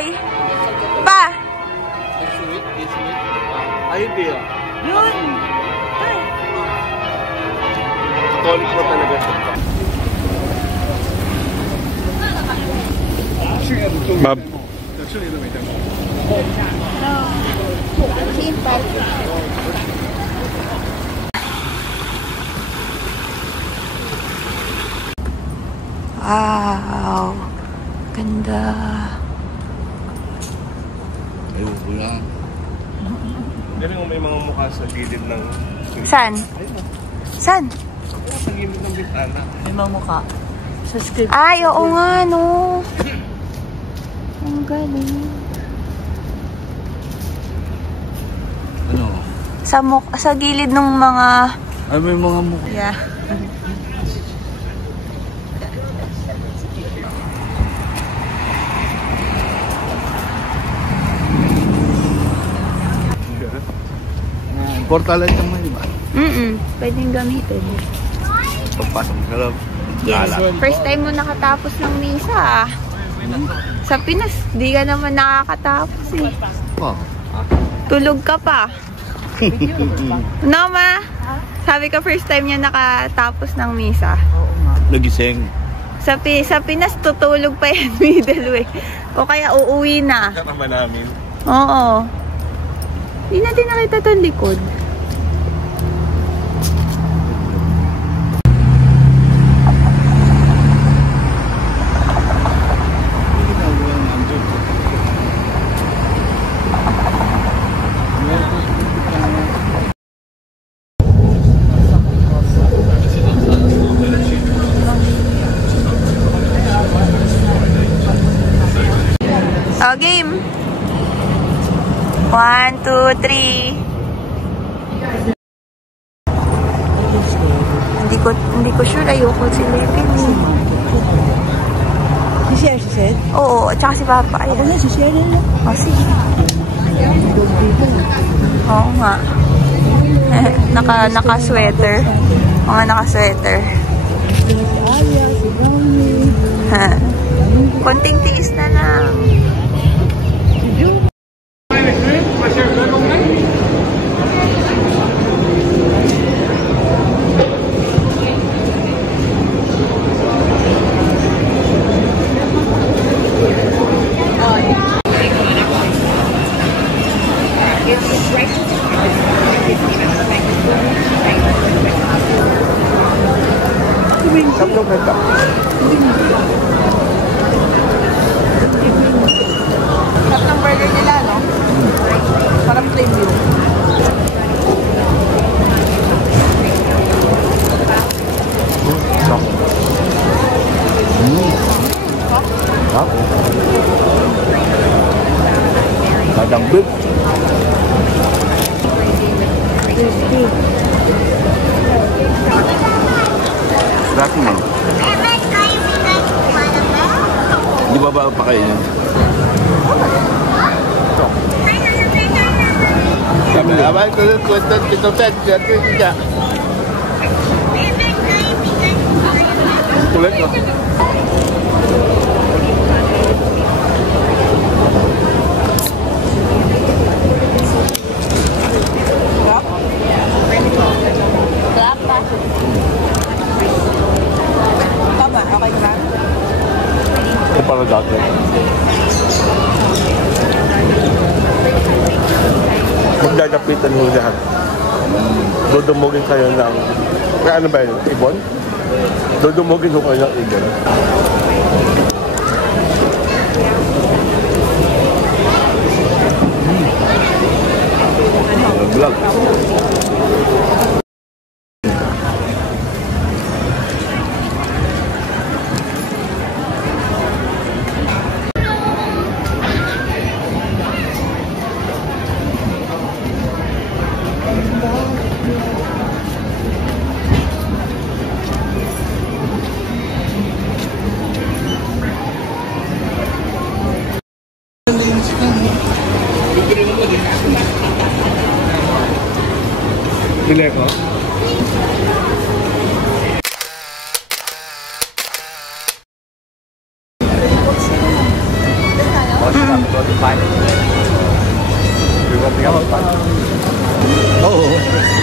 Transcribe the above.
Tay! Pa! Ayun din. Yun! Tay! Tonic mo talaga siya. Ma'am. Wow! Ganda! Ayun po yan. Galing mo may mga mukha sa gilid ng... Saan? Saan? Sa gilid ng bintana. May mga mukha. Sa script. Ay, oo nga, no. Ang galing. Ano? Sa gilid ng mga... Ay, may mga mukha. Yeah. Portal light naman, di ba? Pwedeng gamitin. Pagpasok sa loob. Yes. First time mo nakatapos ng misa. Sa Pinas, di ka naman nakakatapos eh. Oh. Tulog ka pa. No, ma? Sabi ka first time niya nakatapos ng misa. Nagising. Sa Pinas, tutulog pa yan middle way. O kaya uuwi na. Kasama namin. Oo. Di natin nakita itong likod. Oh, game. 1, 2, 3. Hindi ko sure. Ayoko si Lepin. Si Cher, si Cher? Oo, at saka si Papa. Ayan. Ako na, si Cher na. Oh, sige. Oo nga. Naka-sweater. Mga naka-sweater. Si Alia, si Brownie. Konting tiis na lang. Sablong nagka. Sarap ng burger nila, no? Parang premium. Kadang beef. Sarap mo. Di ba ba pa kayo yan? Abang ko yung kwento dito pet. Kulit mo. Tama, okay ka? Ito para dati. Magdadapitan mo lahat. Dudumugin kayo ng... Ano ba yun? Ibon? Dudumugin mo kayo ng ibon. Vlog. Pili ko. You want to go? Oo.